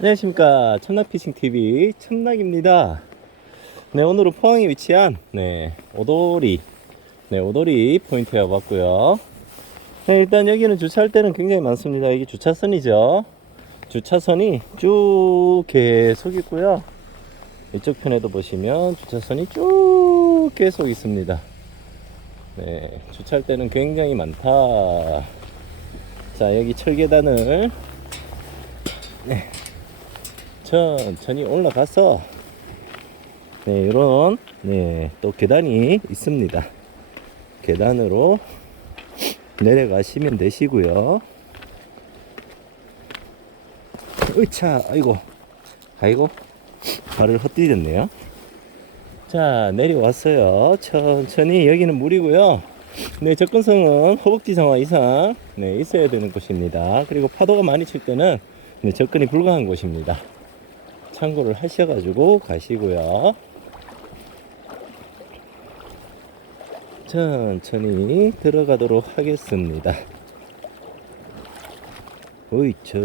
안녕하십니까. 천낙피싱TV 천낙입니다. 네 오늘은 포항에 위치한 네 오도리 네 오도리 포인트에 와봤고요. 네, 일단 여기는 주차할 때는 굉장히 많습니다. 이게 주차선이죠. 주차선이 쭉 계속 있고요. 이쪽 편에도 보시면 주차선이 쭉 계속 있습니다. 네 주차할 때는 굉장히 많다. 자 여기 철계단을 네, 천천히 올라가서 네, 이런 네, 또 계단이 있습니다. 계단으로 내려가시면 되시고요. 으차, 아이고, 아이고, 발을 헛디뎠네요. 자, 내려왔어요. 천천히 여기는 물이고요. 네, 접근성은 허벅지 상하 이상 네, 있어야 되는 곳입니다. 그리고 파도가 많이 칠 때는 네, 접근이 불가한 곳입니다. 참고를 하셔가지고 가시고요. 천천히 들어가도록 하겠습니다. 오이초.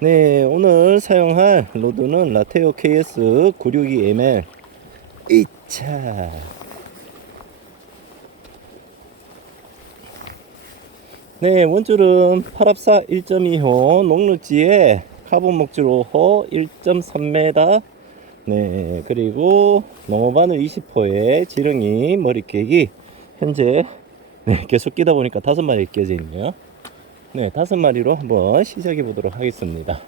네, 오늘 사용할 로드는 라테오 KS 962ML 2차. 네, 원줄은 파랍사 1.2호 녹록지에 카본 목줄 5호 1.3m 네, 그리고 농어바늘 20호에 지렁이 머리 깨기 현재 네, 계속 끼다 보니까 다섯 마리 깨져 있네요. 네, 다섯 마리로 한번 시작해 보도록 하겠습니다.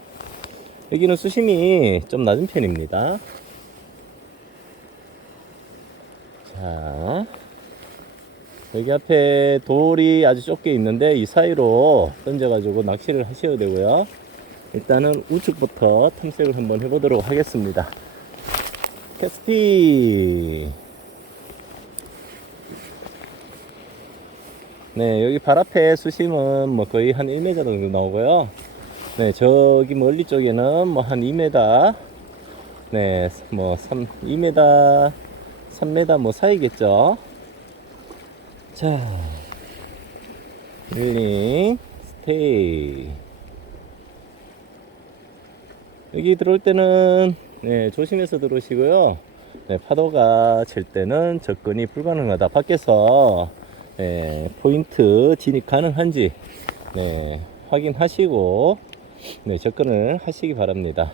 여기는 수심이 좀 낮은 편입니다. 자, 여기 앞에 돌이 아주 좁게 있는데 이 사이로 던져가지고 낚시를 하셔야 되고요. 일단은 우측부터 탐색을 한번 해보도록 하겠습니다. 캐스피. 네, 여기 발 앞에 수심은 뭐 거의 한 1m 정도 나오고요. 네, 저기 멀리 쪽에는 뭐 한 2m, 네, 뭐 3, 2m, 3m 뭐 사이겠죠. 자, 릴링, 스테이. 여기 들어올 때는 네, 조심해서 들어오시고요. 네, 파도가 칠 때는 접근이 불가능하다. 밖에서 네, 포인트 진입 가능한지 네, 확인하시고 네, 접근을 하시기 바랍니다.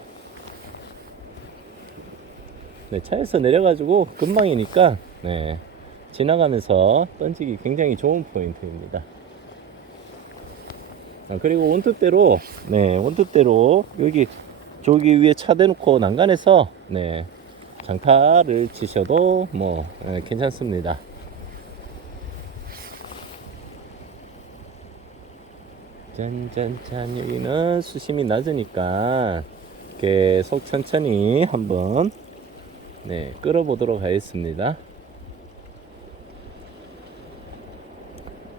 네, 차에서 내려가지고 금방이니까 네, 지나가면서 던지기 굉장히 좋은 포인트입니다. 아, 그리고 원투대로 네, 원투대로 여기 저기 위에 차 대놓고 난간에서 네, 장타를 치셔도 뭐 예, 괜찮습니다. 짠짠짠 여기는 수심이 낮으니까 계속 천천히 한번 네, 끌어보도록 하겠습니다.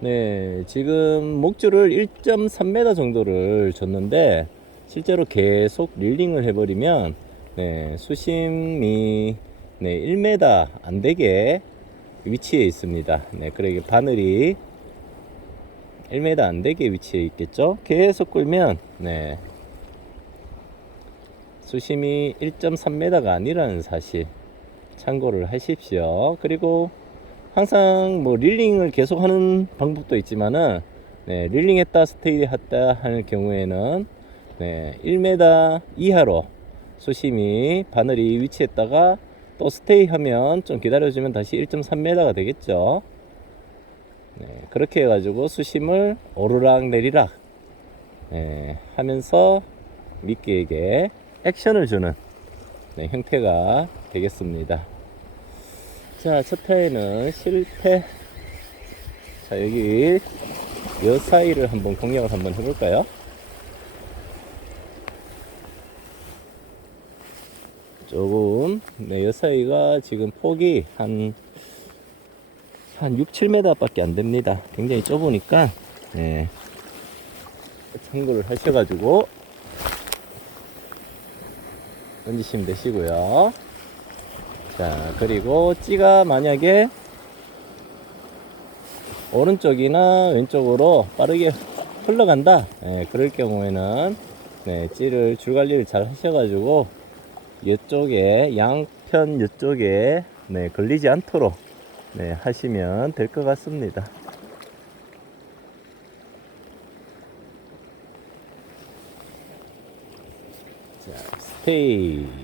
네, 지금 목줄을 1.3m 정도를 줬는데 실제로 계속 릴링을 해버리면 네, 수심이 네, 1m 안 되게 위치해 있습니다. 네, 그러게 바늘이 1m 안 되게 위치해 있겠죠? 계속 끌면 네, 수심이 1.3m가 아니라는 사실 참고를 하십시오. 그리고 항상 뭐 릴링을 계속 하는 방법도 있지만은 네, 릴링 했다 스테이 했다 하는 경우에는 네, 1m 이하로 수심이 바늘이 위치했다가 또 스테이 하면 좀 기다려주면 다시 1.3m가 되겠죠. 네, 그렇게 해가지고 수심을 오르락 내리락 네, 하면서 미끼에게 액션을 주는 네, 형태가 되겠습니다. 자, 첫 회에는 실패. 자, 여기 여 사이를 한번 공략을 한번 해볼까요? 조금, 네, 여 사이가 지금 폭이 한, 한 6, 7m 밖에 안 됩니다. 굉장히 좁으니까, 네, 참고를 하셔가지고, 던지시면 되시고요. 자, 그리고 찌가 만약에 오른쪽이나 왼쪽으로 빠르게 흘러간다. 네, 그럴 경우에는 네, 찌를 줄 관리를 잘 하셔가지고 이쪽에 양편 이쪽에 네, 걸리지 않도록 네, 하시면 될 것 같습니다. 자, 스테이.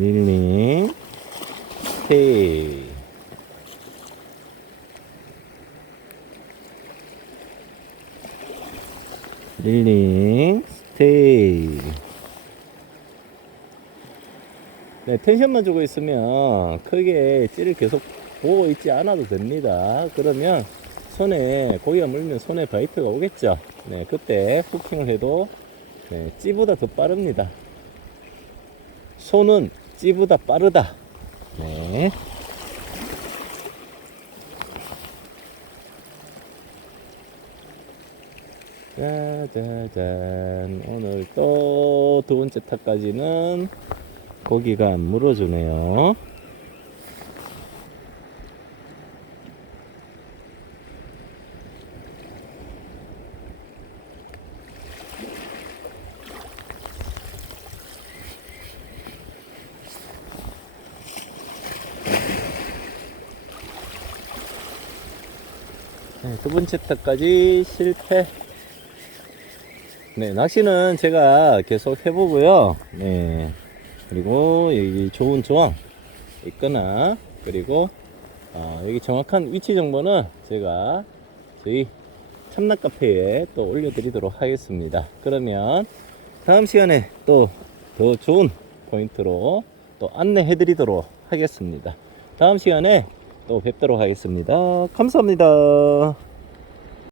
릴링, 스테이. 릴링, 스테이. 네, 텐션만 주고 있으면 크게 찌를 계속 보고 있지 않아도 됩니다. 그러면 손에 고기가 물면 손에 바이트가 오겠죠. 네, 그때 후킹을 해도 네, 찌보다 더 빠릅니다. 손은 찌보다 빠르다. 네. 짜자잔. 오늘 또 두 번째 타까지는 고기가 안 물어주네요. 네, 두 번째 타까지 실패. 네, 낚시는 제가 계속 해보고요. 네. 그리고 여기 좋은 조항 있거나, 그리고, 어, 여기 정확한 위치 정보는 제가 저희 참낚 카페에 또 올려드리도록 하겠습니다. 그러면 다음 시간에 또 더 좋은 포인트로 또 안내해드리도록 하겠습니다. 다음 시간에 또 뵙도록 하겠습니다. 감사합니다.